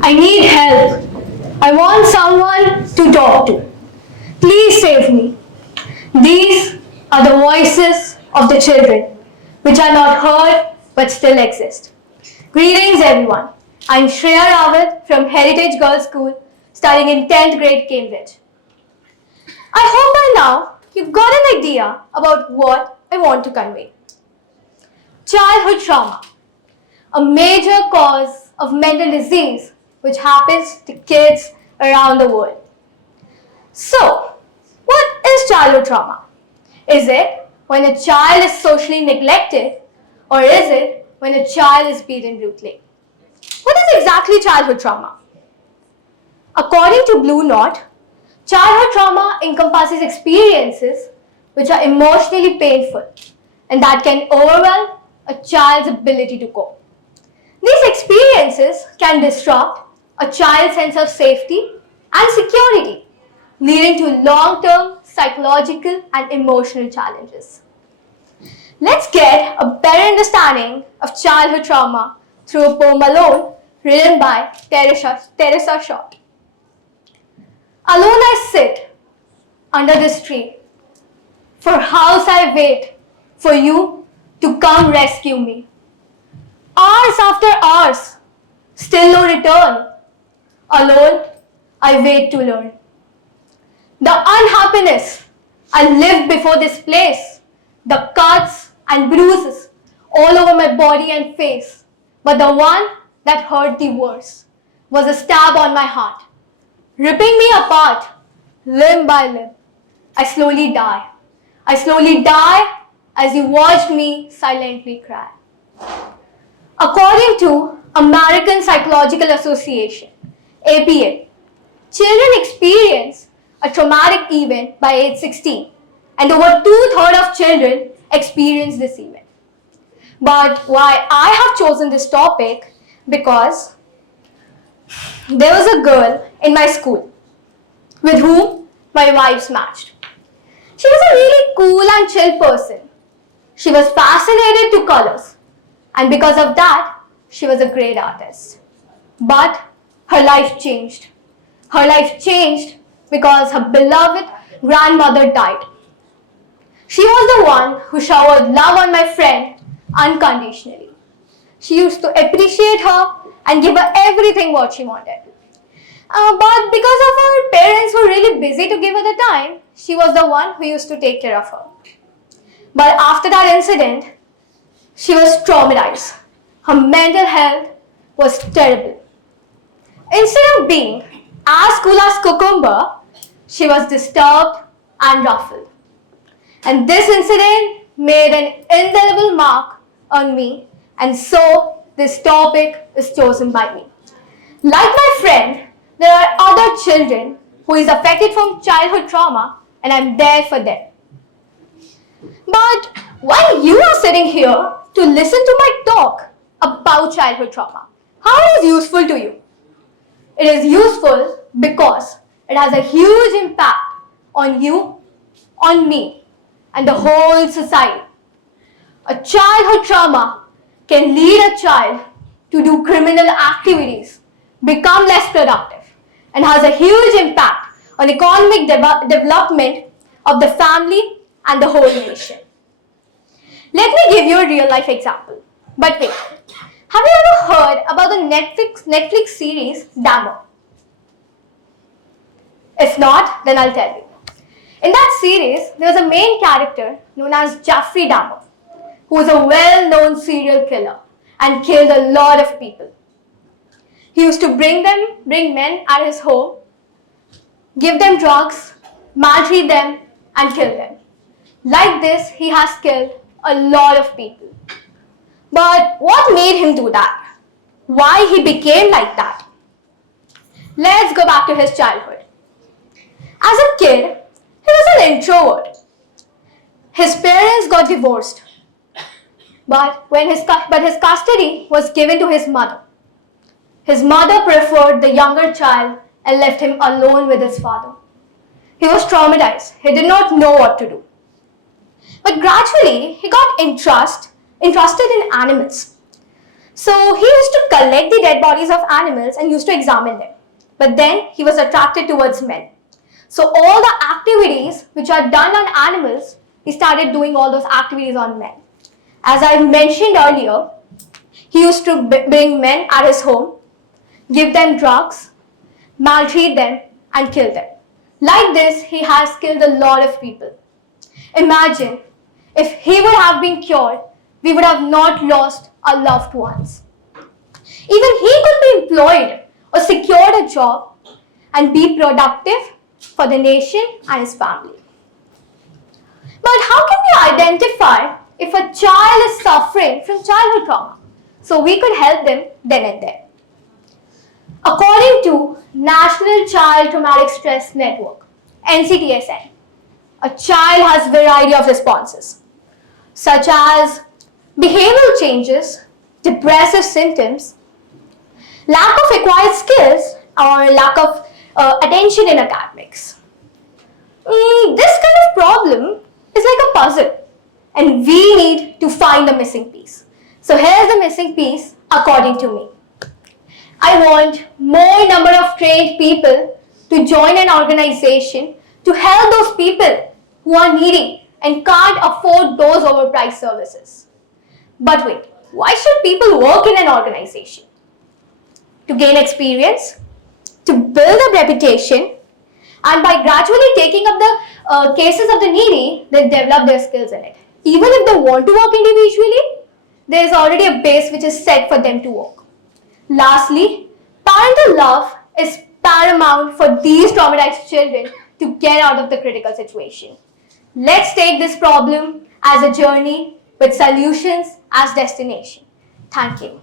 I need help. I want someone to talk to. Please save me. These are the voices of the children, which are not heard but still exist. Greetings, everyone. I'm Shreya Rawat from Heritage Girls School, studying in 10th grade, Cambridge. I hope by now you've got an idea about what I want to convey. Childhood trauma, a major cause of mental disease which happens to kids around the world. So, what is childhood trauma? Is it when a child is socially neglected, or is it when a child is beaten brutally? What is exactly childhood trauma? According to Blue Knot, childhood trauma encompasses experiences which are emotionally painful and that can overwhelm a child's ability to cope. These experiences can disrupt a child's sense of safety and security, leading to long-term psychological and emotional challenges. Let's get a better understanding of childhood trauma through a poem Alone, written by Teresa Shaw. Alone I sit under this tree. For hours I wait for you to come rescue me. Hours after hours, still no return. Alone, I wait to learn. The unhappiness I lived before this place, the cuts and bruises all over my body and face. But the one that hurt the worst was a stab on my heart, ripping me apart, limb by limb. I slowly die. I slowly die as you watched me silently cry. According to American Psychological Association, APA, children experience a traumatic event by age 16, and over 2/3 of children experience this event. But why I have chosen this topic? Because there was a girl in my school with whom my vibes matched. She was a really cool and chill person. She was fascinated to colors, and because of that, she was a great artist. But her life changed. Her life changed because her beloved grandmother died. She was the one who showered love on my friend unconditionally. She used to appreciate her and give her everything what she wanted. But because of her parents were really busy to give her the time, she was the one who used to take care of her. But after that incident, she was traumatized. Her mental health was terrible. Instead of being as cool as cucumber, she was disturbed and ruffled. And this incident made an indelible mark on me, and so this topic is chosen by me. Like my friend, there are other children who is affected from childhood trauma, and I'm there for them. But while you are sitting here to listen to my talk about childhood trauma, how it is useful to you? It is useful because it has a huge impact on you, on me, and the whole society. A childhood trauma can lead a child to do criminal activities, become less productive, and has a huge impact on economic development of the family and the whole nation. Let me give you a real life example. But wait, have you ever heard about the Netflix series Dahmer? If not, then I'll tell you. In that series, there was a main character known as Jeffrey Dahmer, who was a well-known serial killer and killed a lot of people. He used to bring men at his home, give them drugs, maltreat them, and kill them. Like this, he has killed a lot of people. But what made him do that? Why he became like that? Let's go back to his childhood. As a kid, he was an introvert. His parents got divorced, but his custody was given to his mother. His mother preferred the younger child and left him alone with his father. He was traumatized. He did not know what to do. But gradually, he got interested in animals. So he used to collect the dead bodies of animals and used to examine them. But then he was attracted towards men. So all the activities which are done on animals, he started doing all those activities on men. As I mentioned earlier, he used to bring men at his home, give them drugs, maltreat them, and kill them. Like this, he has killed a lot of people. Imagine if he would have been cured, we would have not lost our loved ones. Even he could be employed or secured a job and be productive for the nation and his family. But how can we identify if a child is suffering from childhood trauma? So we could help them then and there. According to National Child Traumatic Stress Network, NCTSN, a child has a variety of responses, such as behavioral changes, depressive symptoms, lack of acquired skills, or lack of attention in academics. This kind of problem is like a puzzle, and we need to find the missing piece. So here's the missing piece according to me. I want more number of trained people to join an organization to help those people who are needy and can't afford those overpriced services. But wait, why should people work in an organization? To gain experience, to build a reputation, and by gradually taking up the cases of the needy, they develop their skills in it. Even if they want to work individually, there is already a base which is set for them to work. Lastly, parental love is paramount for these traumatized children to get out of the critical situation. Let's take this problem as a journey with solutions as destination. Thank you.